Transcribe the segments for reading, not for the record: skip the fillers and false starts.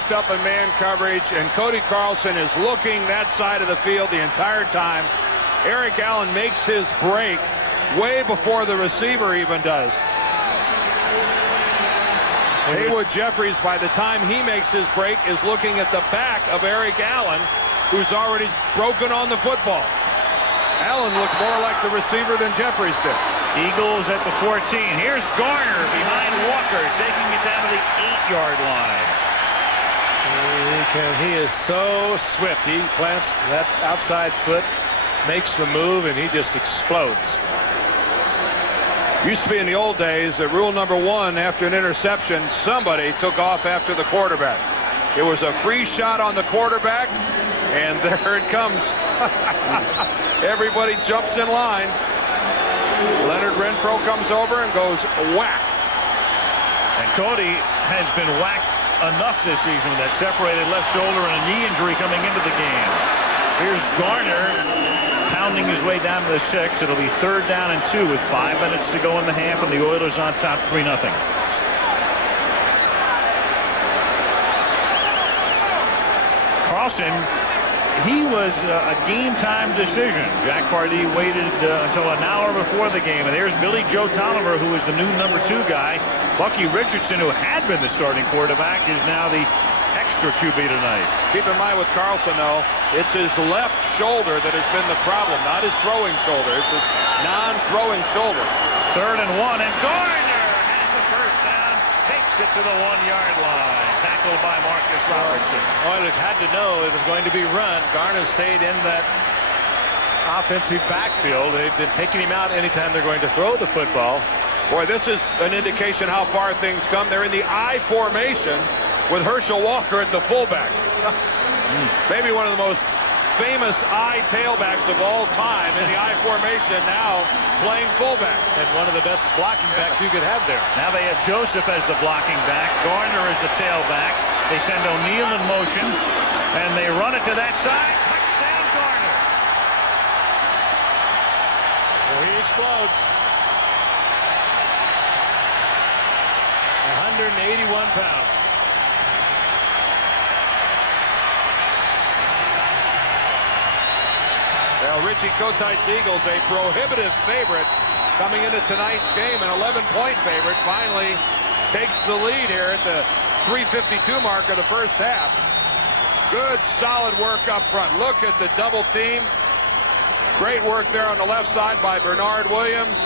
locked up in man coverage, and Cody Carlson is looking that side of the field the entire time. Eric Allen makes his break way before the receiver even does. Haywood Jeffries, by the time he makes his break, is looking at the back of Eric Allen, who's already broken on the football. Allen looked more like the receiver than Jeffries did. Eagles at the 14. Here's Garner behind Walker, taking it down to the 8-yard line. He is so swift. He plants that outside foot, makes the move, and he just explodes. Used to be in the old days that rule number 1, after an interception, somebody took off after the quarterback. It was a free shot on the quarterback, and there it comes. Everybody jumps in line. Leonard Renfro comes over and goes whack. And Cody has been whacked enough this season with that separated left shoulder and a knee injury coming into the game. Here's Garner pounding his way down to the 6. It'll be 3rd down and 2 with 5 minutes to go in the half, and the Oilers on top 3-0. Carlson, he was a game-time decision. Jack Pardee waited until an hour before the game, and there's Billy Joe Tolliver, who is the new number 2 guy. Bucky Richardson, who had been the starting quarterback, is now the extra QB tonight. Keep in mind with Carlson, though, it's his left shoulder that has been the problem, not his throwing shoulder. It's his non-throwing shoulder. 3rd and 1, and Garner has the first down, takes it to the 1-yard line. Tackled by Marcus Robertson. Oilers had to know it was going to be run. Garner stayed in that offensive backfield. They've been taking him out anytime they're going to throw the football. Boy, this is an indication how far things come. They're in the I formation with Herschel Walker at the fullback. Maybe one of the most famous I tailbacks of all time in the I formation, now playing fullback. And one of the best blocking backs you could have there. Now they have Joseph as the blocking back. Garner as the tailback. They send O'Neal in motion, and they run it to that side. Touchdown, Garner. Well, he explodes. 181 pounds. Well, Richie Kotite's Eagles, a prohibitive favorite coming into tonight's game, an 11-point favorite, finally takes the lead here at the 3:52 mark of the first half. Good, solid work up front. Look at the double team. Great work there on the left side by Bernard Williams,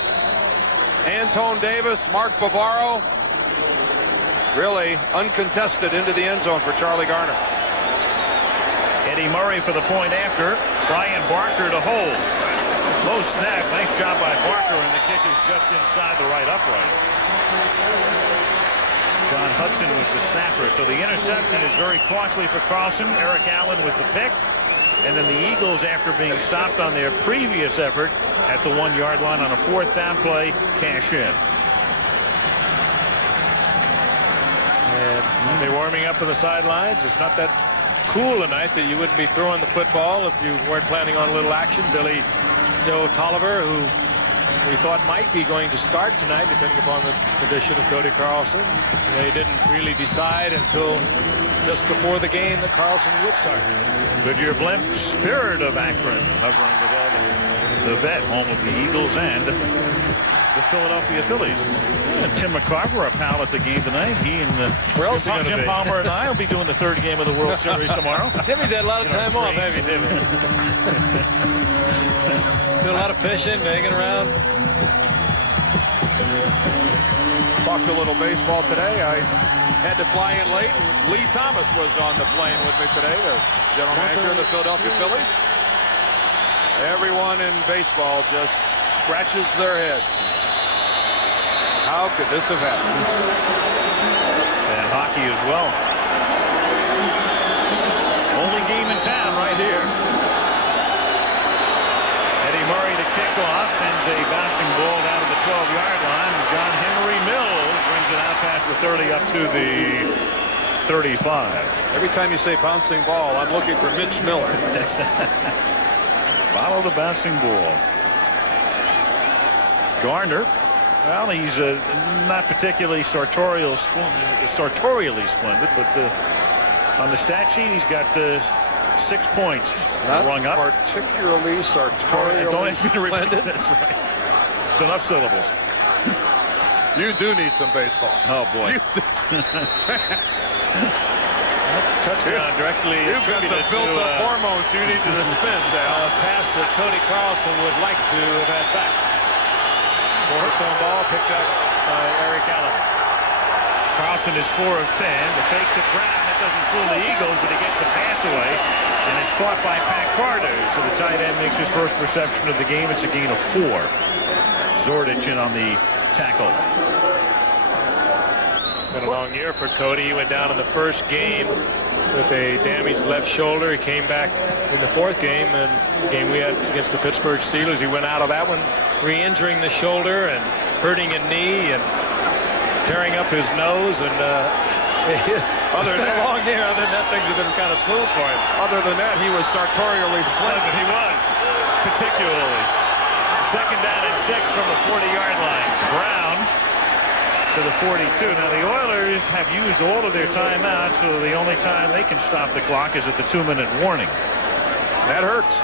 Antone Davis, Mark Bavaro. Really uncontested into the end zone for Charlie Garner. Eddie Murray for the point after. Brian Barker to hold. Low snap. Nice job by Barker, and the kick is just inside the right upright. John Hudson was the snapper, so the interception is very costly for Carlson. Eric Allen with the pick. And then the Eagles, after being stopped on their previous effort at the 1-yard line on a 4th down play, cash in. And they're warming up on the sidelines. It's not that cool tonight that you wouldn't be throwing the football if you weren't planning on a little action. Billy Joe Tolliver, who we thought might be going to start tonight, depending upon the condition of Cody Carlson. They didn't really decide until just before the game that Carlson would start. Goodyear Blimp, Spirit of Akron, hovering above the vet, home of the Eagles and the Philadelphia Phillies. And Tim McCarver, a pal at the game tonight. He and Jim Palmer and I will be doing the 3rd game of the World Series tomorrow. Timmy's had a lot of time off, haven't you, Timmy? Doing a lot of fishing, hanging around. Talked a little baseball today. I had to fly in late. Lee Thomas was on the plane with me today, the general manager of the Philadelphia Phillies. Everyone in baseball just scratches their head. How could this have happened? And hockey as well. Only game in town right here. Eddie Murray to kick off, sends a bouncing ball down to the 12-yard line. John Henry Mills brings it out past the 30 up to the 35. Every time you say bouncing ball, I'm looking for Mitch Miller. Follow the bouncing ball. Garner, well, he's not particularly sartorially splendid, but On the stat sheet, he's got 6 points. Not rung up. particularly sartorially Don't ask me to repeat. splendid. That's right. It's enough syllables. You do need some baseball. Oh, boy. Touchdown directly You've got some built-up hormones you need to dispense, Al. a pass that Cody Carlson would like to have had back. Fourth ball picked up by Eric Allen. Carlson is 4 of 10. The fake to Brown, that doesn't fool the Eagles, but he gets the pass away, and it's caught by Pat Carter. So the tight end makes his first reception of the game. It's a gain of 4. Zordich in on the tackle. Been a long year for Cody. He went down in the first game with a damaged left shoulder. He came back in the fourth game, and the game we had against the Pittsburgh Steelers, he went out of that one re-injuring the shoulder and hurting a knee and tearing up his nose. And it's been a long year. Other than that, things have been kind of smooth for him. Other than that, he was sartorially splendid. He was, particularly. Second down and 6 from the 40-yard line. Brown to the 42. Now the Oilers have used all of their timeouts, so the only time they can stop the clock is at the 2-minute warning. That hurts.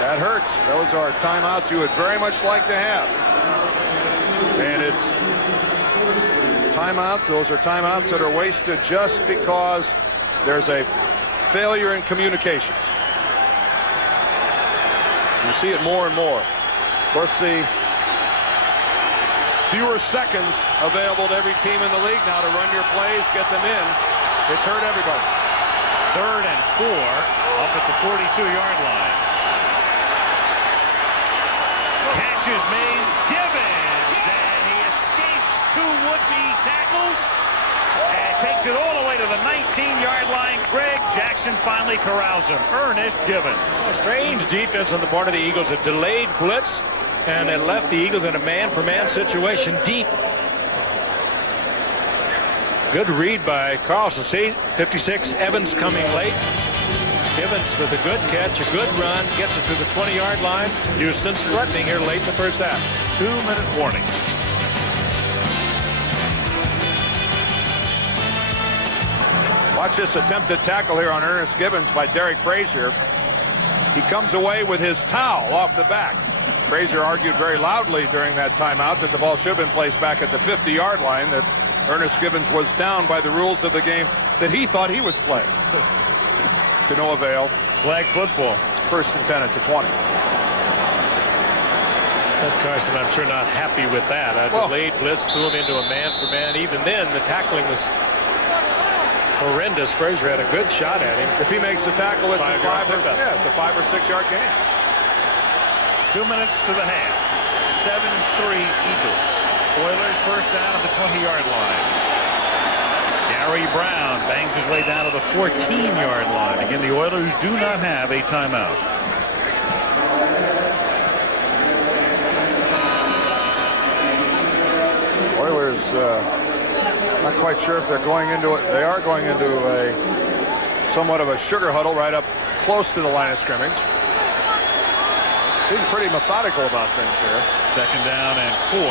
That hurts. Those are timeouts you would very much like to have. And it's timeouts. Those are timeouts that are wasted just because there's a failure in communications. You see it more and more. Of course, the fewer seconds available to every team in the league now to run your plays, get them in. It's hurt everybody. 3rd and 4 up at the 42-yard line. Catch is made. Gibbons, and he escapes 2 would-be tackles and takes it all the way to the 19-yard line. Greg Jackson finally corrals him. Ernest Gibbons. A strange defense on the part of the Eagles. A delayed blitz, and it left the Eagles in a man-for-man situation deep. Good read by Carlson. See, 56, Evans coming late. Gibbons with a good catch, a good run, gets it to the 20-yard line. Houston's threatening here late in the first half. 2-minute warning. Watch this attempted tackle here on Ernest Gibbons by Derek Frazier. He comes away with his towel off the back. Frazier argued very loudly during that timeout that the ball should have been placed back at the 50-yard line, that Ernest Gibbons was down by the rules of the game that he thought he was playing. To no avail. Flag football. 1st and 10 at the 20. Carson, I'm sure, not happy with that. A delayed blitz threw him into a man-for-man. Even then, the tackling was horrendous. Frazier had a good shot at him. If he makes the tackle, it's a 5 or 6 yard gain. 2 minutes to the half. 7-3 Eagles. Oilers first down at the 20-yard line. Gary Brown bangs his way down to the 14-yard line. Again, the Oilers do not have a timeout. Oilers not quite sure if they're going into it. They are going into a somewhat of a sugar huddle right up close to the line of scrimmage. Being pretty methodical about things here. 2nd down and 4.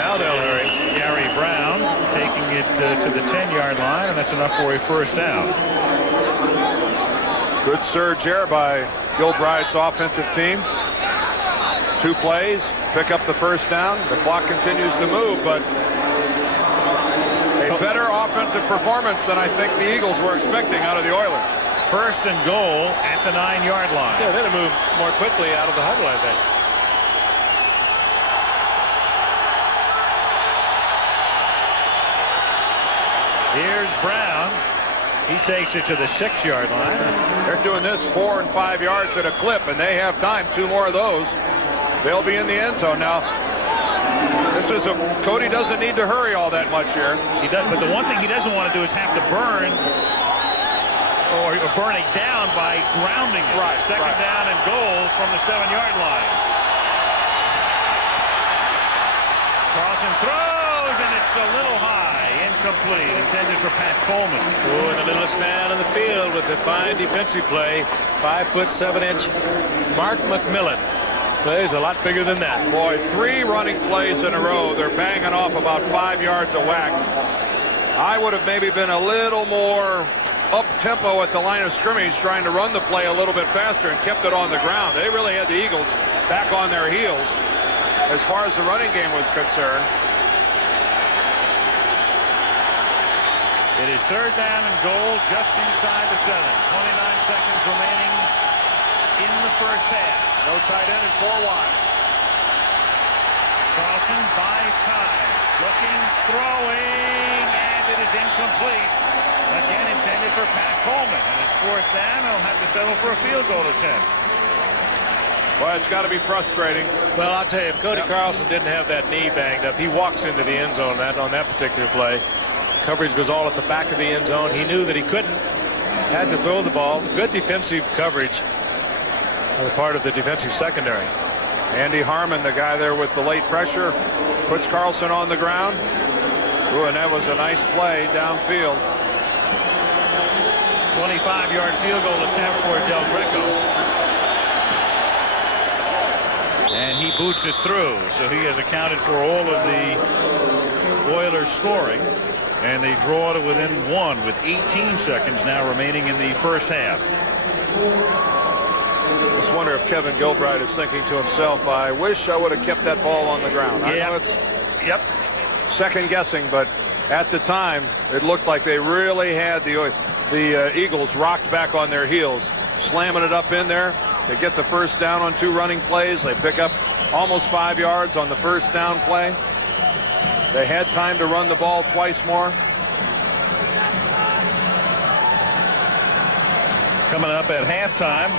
Now they'll hurry. Gary Brown taking it to the 10-yard line, and that's enough for a first down. Good surge here by Gilbride's offensive team. 2 plays, pick up the first down. The clock continues to move, but a better offensive performance than I think the Eagles were expecting out of the Oilers. 1st and goal at the 9-yard line. Yeah, they'd have moved more quickly out of the huddle, I think. Here's Brown. He takes it to the 6-yard line. They're doing this 4 and 5 yards at a clip, and they have time. 2 more of those. They'll be in the end zone now. Cody doesn't need to hurry all that much here. He doesn't, but the one thing he doesn't want to do is have to burn or burn it down by grounding it. Right. 2nd down and goal from the 7-yard line. Carlson throws, and it's a little high. Incomplete. Intended for Pat Coleman. Oh, and the littlest man in the field with a fine defensive play. 5'7" Mark McMillan. Plays a lot bigger than that. Boy, 3 running plays in a row. They're banging off about 5 yards a whack. I would have maybe been a little more up-tempo at the line of scrimmage, trying to run the play a little bit faster and kept it on the ground. They really had the Eagles back on their heels as far as the running game was concerned. It is 3rd down and goal just inside the 7. 29 seconds remaining in the first half. No tight end and 4 wide. Carlson buys time. Looking, throwing, and it is incomplete. Again intended for Pat Coleman. And it's 4th down. They'll have to settle for a field goal attempt. Well, it's got to be frustrating. Well, I'll tell you, if Cody Carlson didn't have that knee banged up, he walks into the end zone on that particular play. Coverage was all at the back of the end zone. He knew that he couldn't. Had to throw the ball. Good defensive coverage on the part of the defensive secondary. Andy Harmon, the guy there with the late pressure, puts Carlson on the ground. Ooh, and that was a nice play downfield. 25-yard field goal attempt for Del Greco. And he boots it through, so he has accounted for all of the Oilers scoring. And they draw to within 1 with 18 seconds now remaining in the first half. Just wonder if Kevin Gilbride is thinking to himself, I wish I would have kept that ball on the ground. Yep. I know it's second guessing, but at the time it looked like they really had the Eagles rocked back on their heels, slamming it up in there. They get the first down on 2 running plays. They pick up almost 5 yards on the first down play. They had time to run the ball twice more. Coming up at halftime,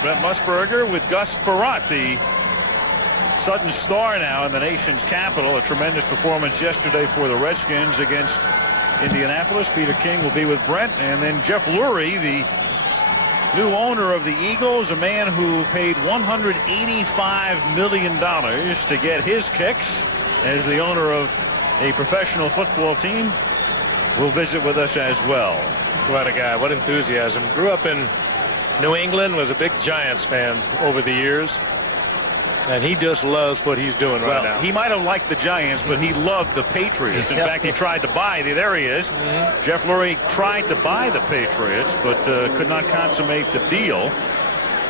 Brent Musburger with Gus Frerotte, the sudden star now in the nation's capital. A tremendous performance yesterday for the Redskins against Indianapolis. Peter King will be with Brent. And then Jeff Lurie, the new owner of the Eagles, a man who paid $185 million to get his kicks as the owner of a professional football team, will visit with us as well. What a guy. What enthusiasm. Grew up in New England, was a big Giants fan over the years. And he just loves what he's doing right now. He might have liked the Giants, but he loved the Patriots. In fact, he tried to buy. There he is. Jeff Lurie tried to buy the Patriots, but could not consummate the deal.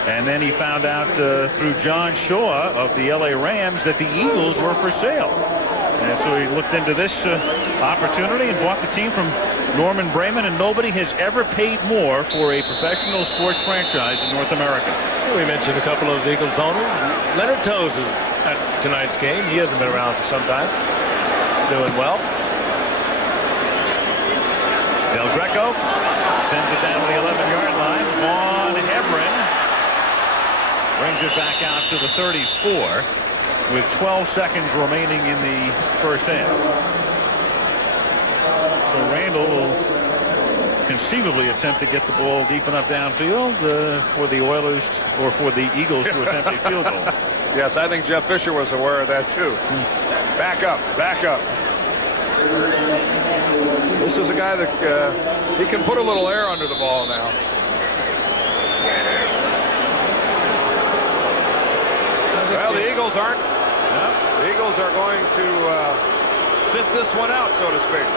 And then he found out through John Shaw of the LA Rams that the Eagles were for sale. And so he looked into this opportunity and bought the team from Norman Brayman, and nobody has ever paid more for a professional sports franchise in North America. We mentioned a couple of Eagles owners. Leonard Toews is at tonight's game. He hasn't been around for some time. Doing well. Del Greco sends it down to the 11-yard line. Vaughn Hebron brings it back out to the 34 with 12 seconds remaining in the first half. So Randall will conceivably attempt to get the ball deep enough downfield for the Oilers or for the Eagles to attempt a field goal. Yes, I think Jeff Fisher was aware of that too. Back up, back up. This is a guy that he can put a little air under the ball now. Well, the Eagles aren't. The Eagles are going to sit this one out, so to speak.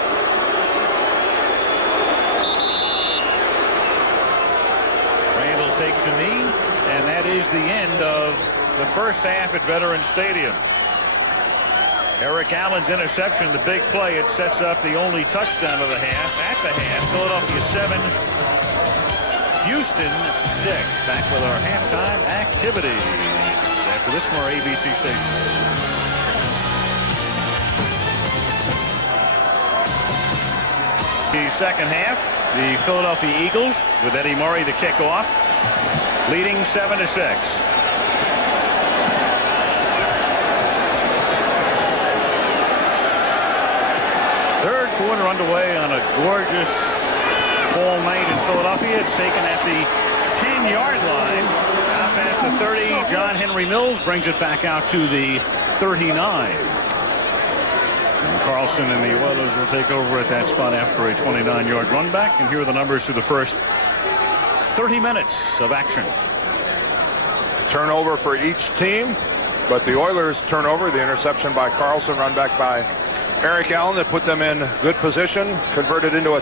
Randall takes a knee, and that is the end of the first half at Veterans Stadium. Eric Allen's interception, the big play, it sets up the only touchdown of the half. At the half, Philadelphia 7, Houston 6. Back with our halftime activities after this from our ABC station. The second half, the Philadelphia Eagles with Eddie Murray to kick off, leading 7-6. Third quarter underway on a gorgeous fall night in Philadelphia. It's taken at the 10-yard line. Out past the 30, John Henry Mills brings it back out to the 39. And Carlson and the Oilers will take over at that spot after a 29-yard run back. And here are the numbers through the first 30 minutes of action. Turnover for each team, but the Oilers turnover, the interception by Carlson, run back by Eric Allen that put them in good position, converted into a